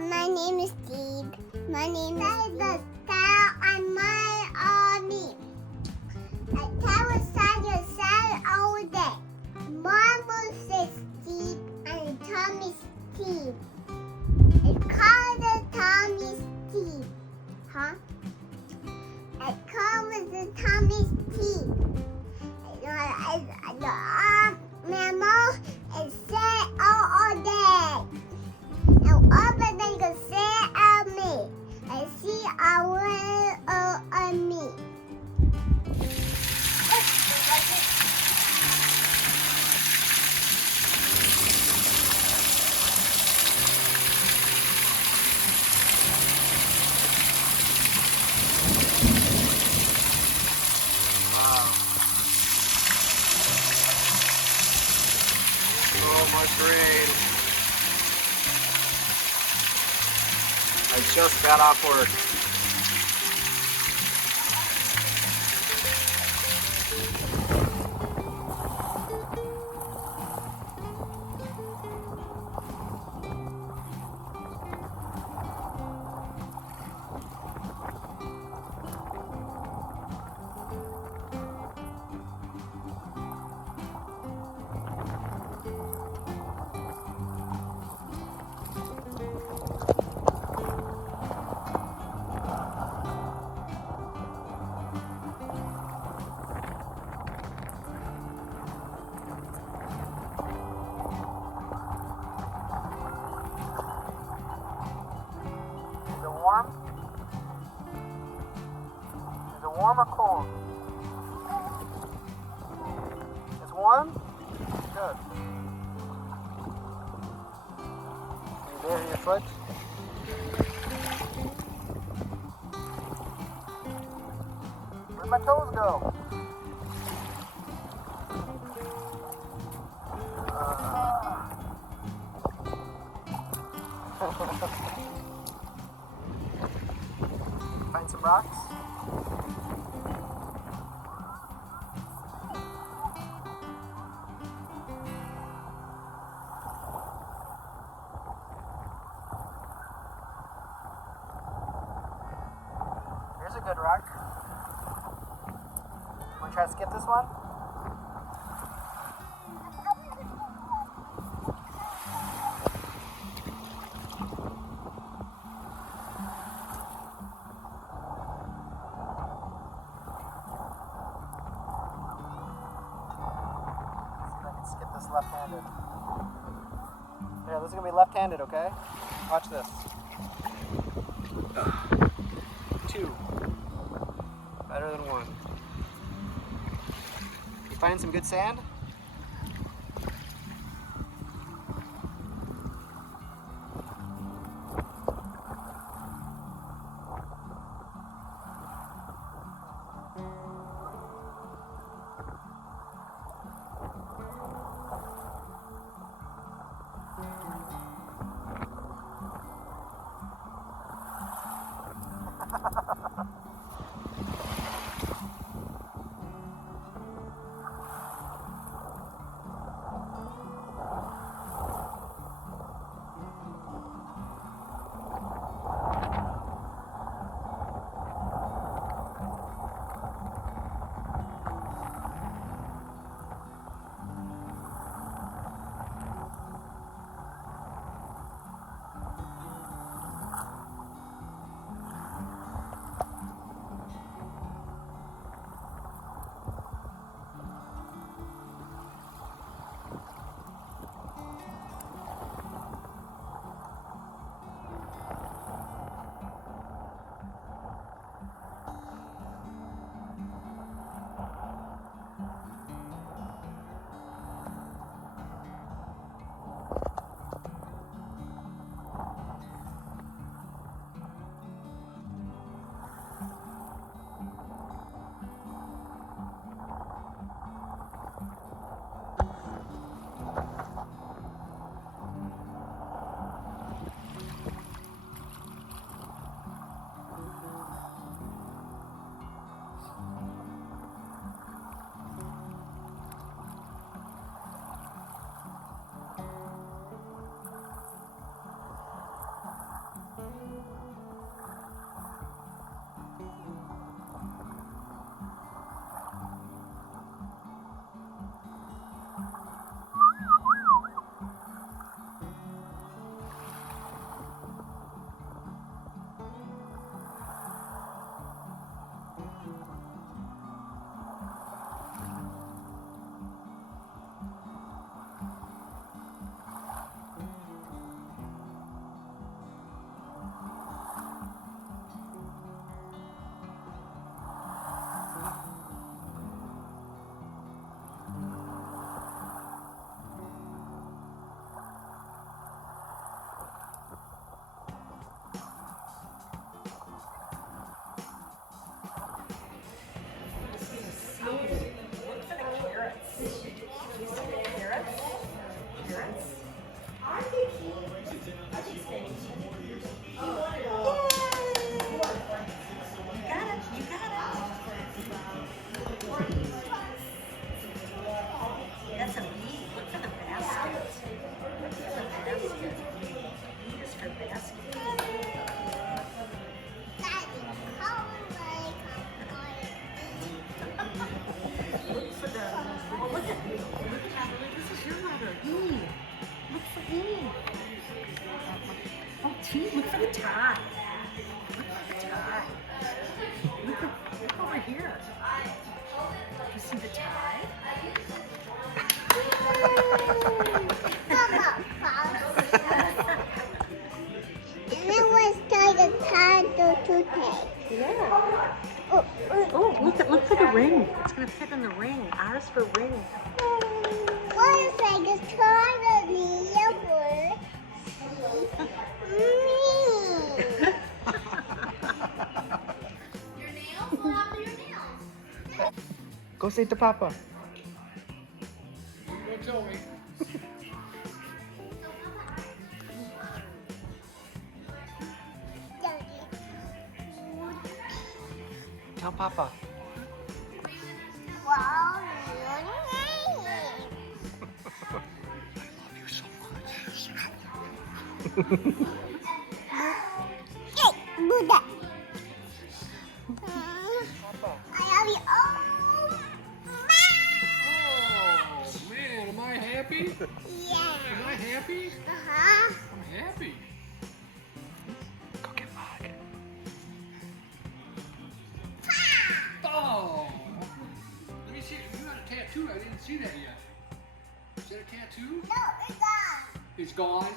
My name is Steve. My name is the star on my army. I tell a side all day. Mom will say Steve and Tommy Steve. I call the Tommy Steve. Huh? I call the Tommy Steve. Memo and say all day. And open they can say on me. I see a will on me. So much rain. I just got off work. Warm? Is it warm or cold? It's warm? Good. You there in your foot? Where'd my toes go? Find some rocks. Here's a good rock. Want to try to skip this one? Skip this left-handed. Here, this is going to be left-handed, okay? Watch this. 2. Better than 1. You find some good sand? Oh, look for the ring. It's gonna fit in the ring. R's for ring. What is like a totally yellow? Your nails? What happened to your nails? Go say to Papa. Don't tell me. Tell Papa. Wow, hey, Buddha. I love you. Oh, Oh man, am I happy? yeah. Am I happy? Uh-huh. I'm happy. Go get Mog. Oh. Let me see. You got a tattoo. I didn't see that yet. Is that a tattoo? No, it's gone. It's gone.